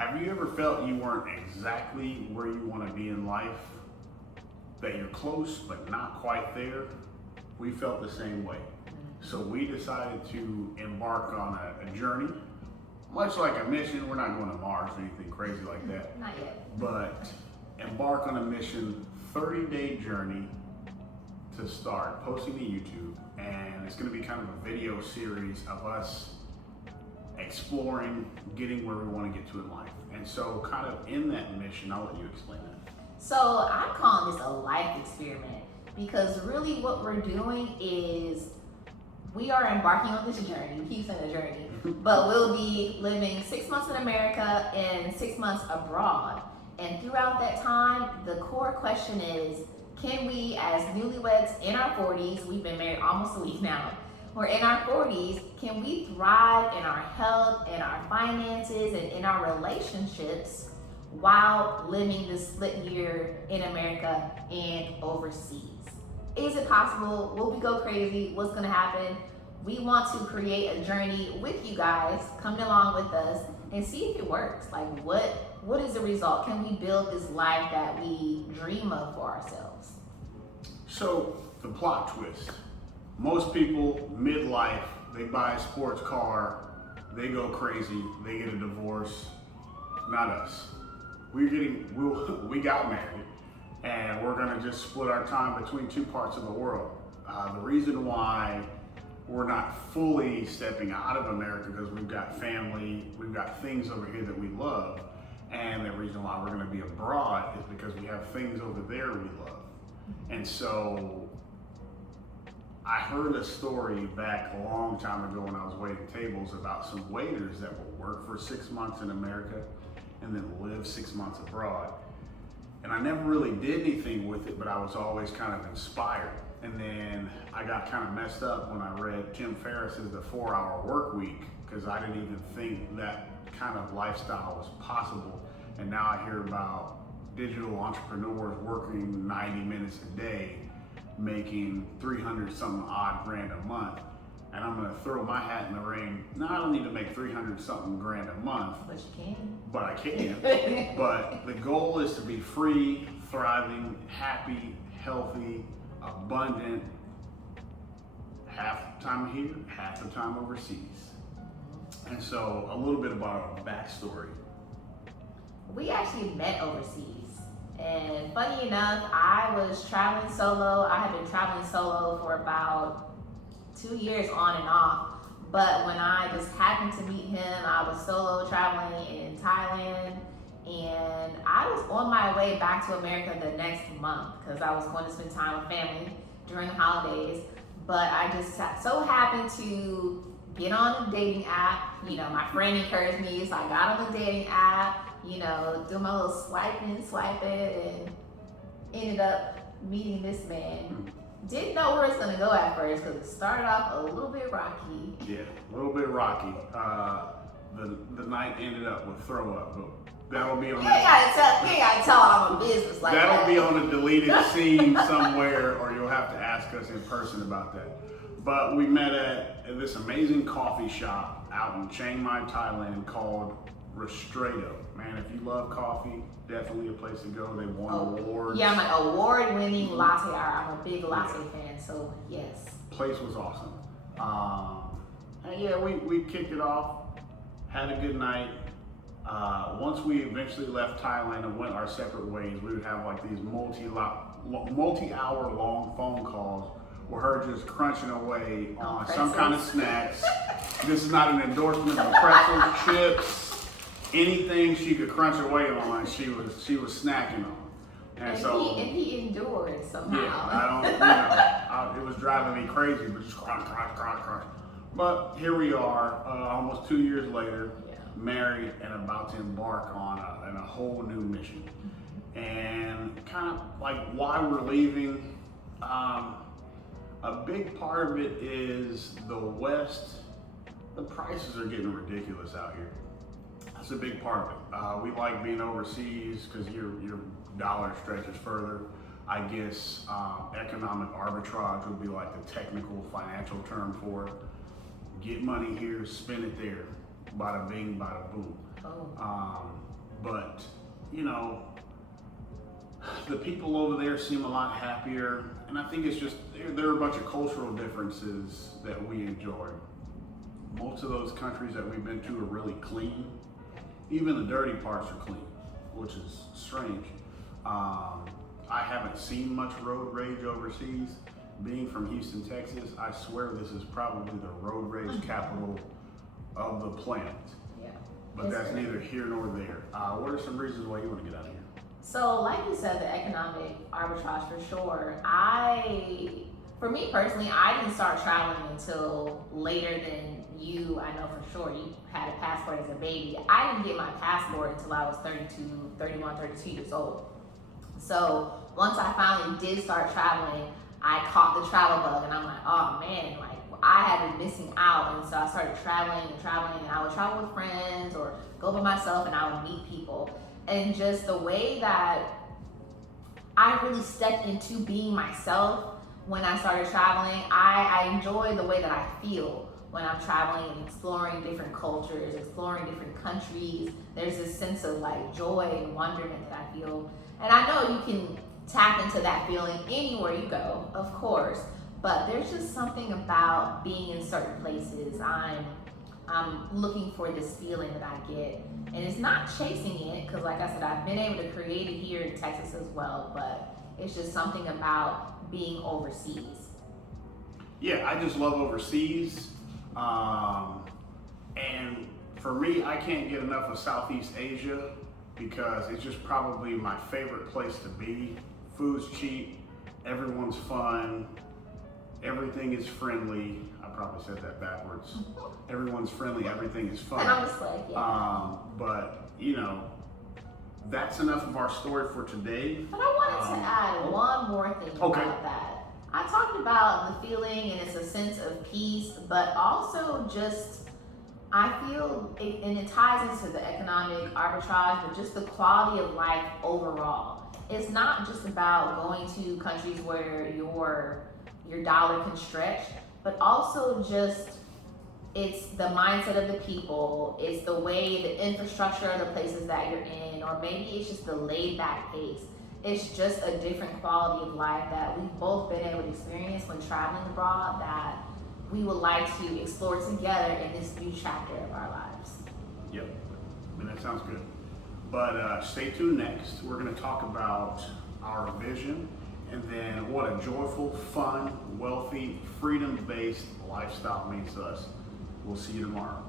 Have you ever felt you weren't exactly where you want to be in life? That you're close but not quite there? We felt the same way. So we decided to embark on a journey, much like a mission. We're not going to Mars or anything crazy like that. Not yet. But embark on a mission, 30-day journey to start posting to YouTube. And it's going to be kind of a video series of us exploring, getting where we want to get to in life. And so kind of in that mission, I'll let you explain that. So I'm calling this a life experiment because really what we're doing is we are embarking on this journey. We keep saying a journey, but we'll be living 6 months in America and 6 months abroad. And throughout that time, the core question is, can we as newlyweds in our 40s, we've been married almost a week now, we're in our 40s, can we thrive in our health, in our finances, and in our relationships while living this split year in America and overseas? Is it possible? Will we go crazy? What's gonna happen? We want to create a journey with you guys, coming along with us and see if it works. Like what is the result? Can we build this life that we dream of for ourselves? So the plot twist. Most people, midlife, they buy a sports car, they go crazy, they get a divorce. Not us. We got married, and we're gonna just split our time between two parts of the world. The reason why we're not fully stepping out of America because we've got family, we've got things over here that we love, and the reason why we're gonna be abroad is because we have things over there we love. And so I heard a story back a long time ago when I was waiting tables about some waiters that will work for 6 months in America and then live 6 months abroad. And I never really did anything with it, but I was always kind of inspired. And then I got kind of messed up when I read Tim Ferriss's The 4-Hour Work Week, because I didn't even think that kind of lifestyle was possible. And now I hear about digital entrepreneurs working 90 minutes a day, making 300 something odd grand a month. And I'm gonna throw my hat in the ring. No, I don't need to make 300 something grand a month. But you can. But I can. But the goal is to be free, thriving, happy, healthy, abundant, half the time here, half the time overseas. And so a little bit about our backstory. We actually met overseas. And funny enough, I was traveling solo. I had been traveling solo for about 2 years on and off. But when I just happened to meet him, I was solo traveling in Thailand. And I was on my way back to America the next month because I was going to spend time with family during the holidays. But I just so happened to get on a dating app. You know, my friend encouraged me, so I got on the dating app. You know, do my little swipe it, and ended up meeting this man. Didn't know where it's gonna go at first because it started off a little bit rocky. Yeah, a little bit rocky. The night ended up with throw up, but that'll be on. You ain't gotta tell all my business like that. That'll be on a deleted scene somewhere, or you'll have to ask us in person about that. But we met at this amazing coffee shop out in Chiang Mai, Thailand called Ristretto. Man, if you love coffee, definitely a place to go. They won awards. Yeah, I'm an award-winning latte art. I'm a big latte fan, so yes. Place was awesome. And yeah, we kicked it off, had a good night. Once we eventually left Thailand and went our separate ways, we would have like these multi-hour long phone calls with her just crunching away on some kind of snacks. This is not an endorsement of pretzels, chips, anything she could crunch away on, she was snacking on. And so he endured somehow. Yeah, it was driving me crazy, but just crunch. But here we are, almost 2 years later, married and about to embark on a whole new mission. And kind of like why we're leaving, a big part of it is the West. The prices are getting ridiculous out here. That's a big part of it. We like being overseas because your dollar stretches further. I guess economic arbitrage would be like the technical financial term for it. Get money here, spend it there. Bada bing, bada boom. you know, the people over there seem a lot happier, and I think it's just there are a bunch of cultural differences that we enjoy. Most of those countries that we've been to are really clean. Even the dirty parts are clean, which is strange. I haven't seen much road rage overseas. Being from Houston, Texas, I swear this is probably the road rage capital of the planet. Yeah. But that's neither here nor there. What are some reasons why you want to get out of here? So, like you said, the economic arbitrage for sure. For me personally, I didn't start traveling until later than you. I know for sure you had a passport as a baby. I didn't get my passport until I was 32 years old. So once I finally did start traveling, I caught the travel bug, and I'm like, oh man, like I had been missing out. And so I started traveling, and I would travel with friends or go by myself, and I would meet people. And just the way that I really stepped into being myself when I started traveling, I enjoy the way that I feel when I'm traveling and exploring different cultures, exploring different countries. There's this sense of like joy and wonderment that I feel. And I know you can tap into that feeling anywhere you go, of course, but there's just something about being in certain places. I'm looking for this feeling that I get, and it's not chasing it, because like I said, I've been able to create it here in Texas as well, but it's just something about being overseas. Yeah, I just love overseas. And for me, I can't get enough of Southeast Asia because it's just probably my favorite place to be. Food's cheap, everyone's fun, everything is friendly. I probably said that backwards. Everyone's friendly, everything is fun. And I was like, yeah. But you know, that's enough of our story for today. But I wanted to add one more thing about that. I talked about the feeling, and it's a sense of peace, but also just, I feel, and it ties into the economic arbitrage, but just the quality of life overall. It's not just about going to countries where your dollar can stretch, but also just, it's the mindset of the people, it's the way, the infrastructure of the places that you're in, or maybe it's just the laid back pace. It's just a different quality of life that we've both been able to experience when traveling abroad that we would like to explore together in this new chapter of our lives. Yep, I mean, that sounds good. But stay tuned next. We're going to talk about our vision and then what a joyful, fun, wealthy, freedom-based lifestyle means to us. We'll see you tomorrow.